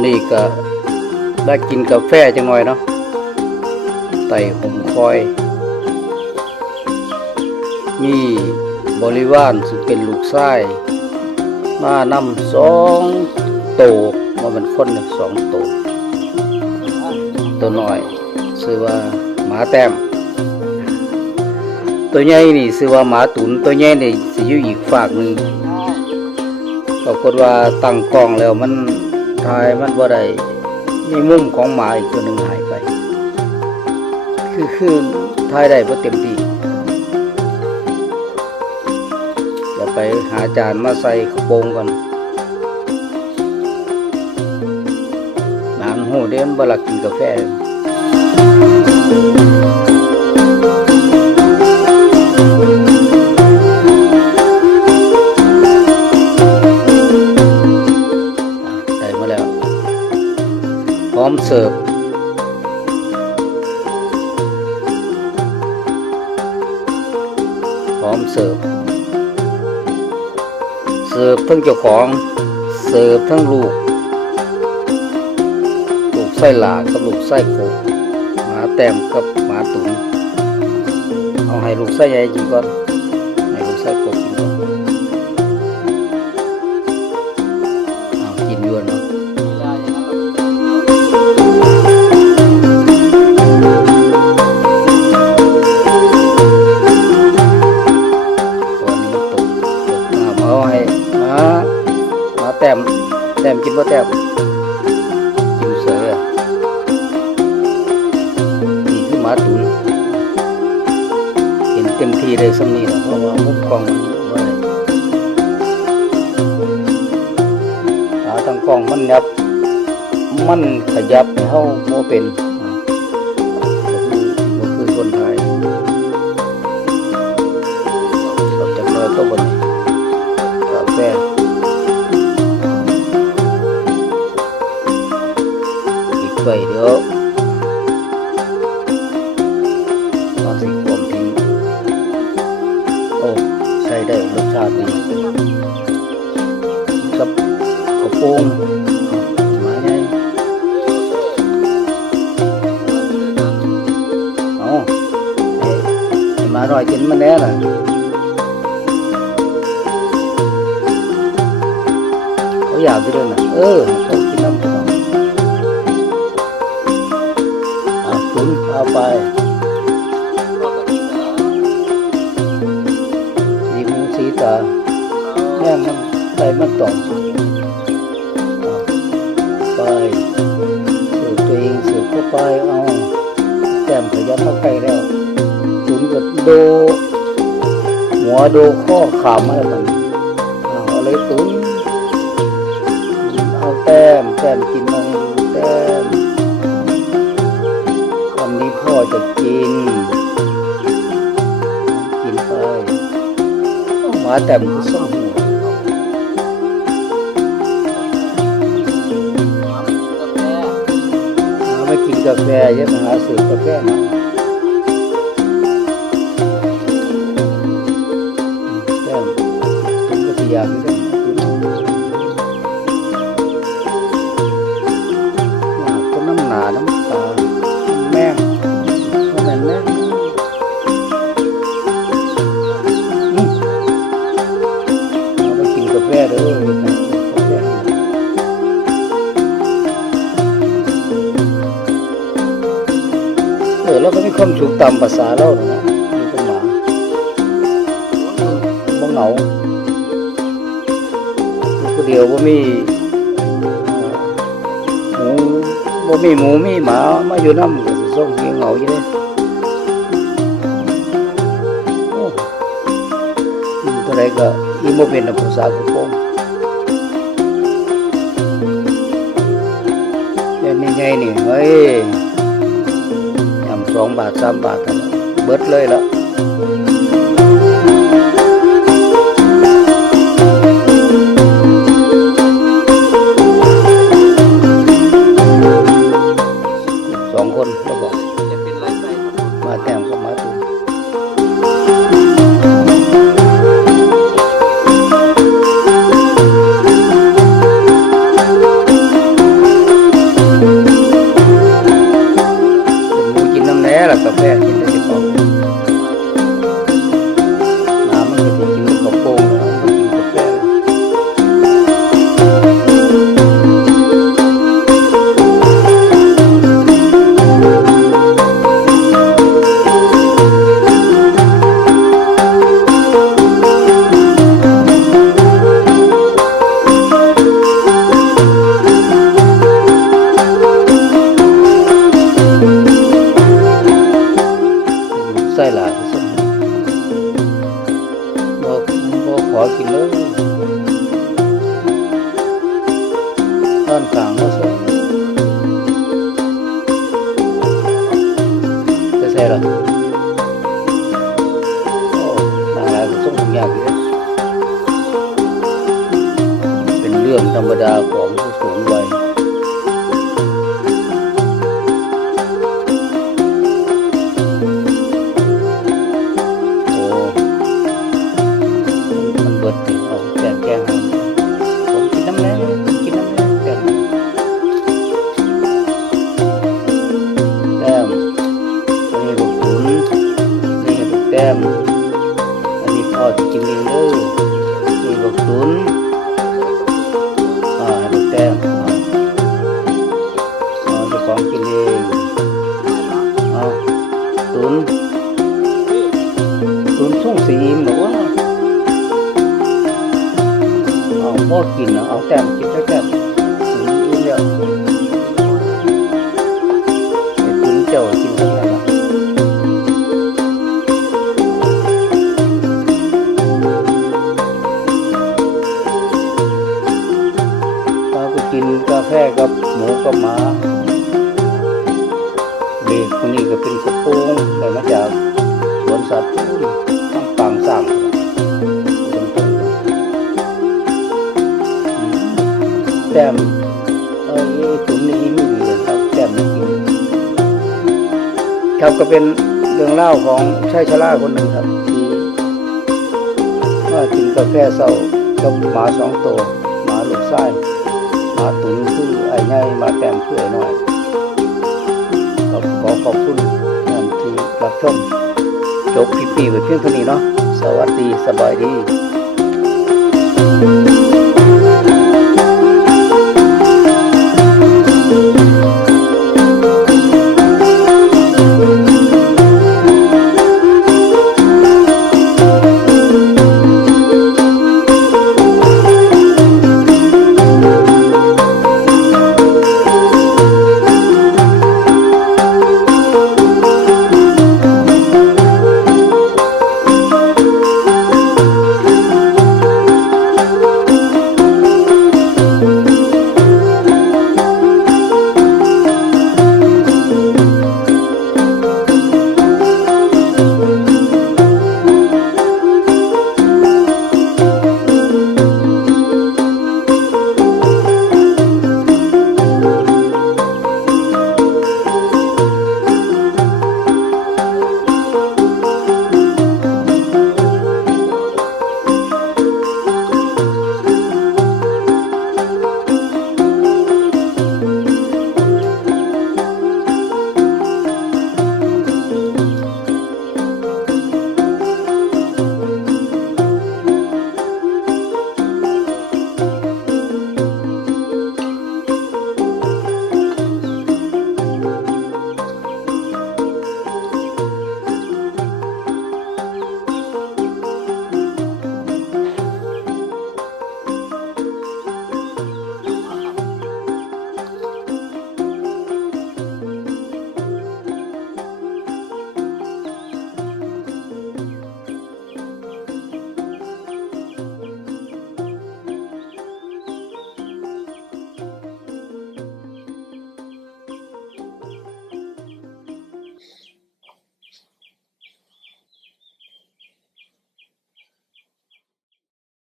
อนนี้ก็ได้กินกาแฟจังหน่อยเนาะไต่ห่มคอยมีบริวารซึ่งเป็นลูกชายมานำ2 โตมาเป็นคน2 โตตัวน้อยชื่อว่าหมาแต้มตัวใหญ่นี่ชื่อว่าหมาตุนตัวใหญ่นี่สิอยู่อีกฝากหนึ่งปรากฏว่าตั้งกล้องแล้วมันถ่ายมันบ่ได้มีมุมของหมาอีกตัวหนึ่งหายไปคือถ่ายได้บ่เต็มที่จะไปหาจานมาใส่กระโปรงก่อนนานหูเด่นบ่ลักกินกาแฟได้มาแล้วพร้อมเสิร์ฟทั้งเจ้าของเสิร์ฟทั้งลูกไส้หลากับลูกไส้โคหมาแต้มกับหมาตุ๋นเอาให้ลูกไส้ใหญ่กินก่อนให้ลูกไส้โคกินก่อนเอากินยวนเนาะแต้มกินบ่แต้มกินเสือนี่คือหมาตุ๋นเห็นเต็มที่เลยสักนี้เพราะว่ามุมกล้องไว้ตั้งกล้องมันยับมันขยับให้เฮาบ่เป็นบ่คือคนไทยสดจากน้อยตัวบนกาแฟไปเดี๋ยวมาสิความทิ้งโอ้ใช้ได้รสชาติดีกับกระโปรงมาไงมาหน่อยกินมันแน่น่ะเขาอยากไปด้วยน่ะเขากินน้ำเอาไปสีมูสีตาแม่มันไปมันต่อมไปสืบตัวเองสืบเข้าไปเอาแต้มขยับเข้าใกล้แล้วตุนกับโดหัวโดข้อขามาแล้วมันเอาเลยตุนเอาแต้มกินมันแต้มพ่อจะกินไปหมาแต่มันส้มหัวมาไม่กินกาแฟเยอะมาหาซื้อกาแฟมาแก้มผมก็พยายามไม่ได้ก็น้ำหนาน้ำตาแม่แม่เด้อแล้วก็มีความสุขตามภาษาเราเนาะมีเป็นหมาบ่เหงาผู้เดียวบ่มีหมูมีหมามาอยู่นำก็สิส่งเสียงเหงาอยู่เด้โอ้ตัวใดก็อีโมเป็นภาษากระโปรงเล่นใหญ่ๆนี่เฮ้ยยำ2 บาท 3 บาทกันเบิดเลยละ2 คนแล้วบอกมาแต้มกับมาตุน เ ล่ะกาแฟกินได้ที่ของน้ำมันก็จะกินกับโป่งแล้วมันกินกาแฟใส่หลายผสมบ่ขอกินเลยต้นกลางก็ใส่ใส่ละโอ้หลากหลายผสมทุกอย่างเลยเป็นเรื่องธรรมดาของผู้สูงวัยมันเบิดถึงเอาแกงผมกินน้ำแน่กินน้ำแน่แต้มอันนี้ลูกขุนนี่ลูกแต้มอันนี้พ่อที่กินเองเลยนี่ลูกขุนลูกแต้มเจ้าของกินเองตุนส่งสีอิ่มหรือว่าพ่อกินนะเอาแต้มกินแค่แต้มอิ่มแล้วไอ้ตุนเจ้ากินเท่าไหร่ละเราไปกินกาแฟกับหมูกับหมาเด็กคนนี้ก็เป็นกระโปรงได้มาจากสวนสัตว์ต้องปางสร้างแต้มตุ๋นนี่ไม่ดีครับแต้มไม่กินครับก็เป็นเรื่องเล่าของชายชราคนหนึ่งครับที่ว่ากินกาแฟเศร้ากับหมา2 ตัวหมาลูกไส้หมาตุ๋นคือไอ้ไงหมาแต้มคือไอ้น้อยขอขอบคุณท่านที่รับชมจบคลิปนี้ไว้เพียงเท่านี้เนาะสวัสดีสบายดี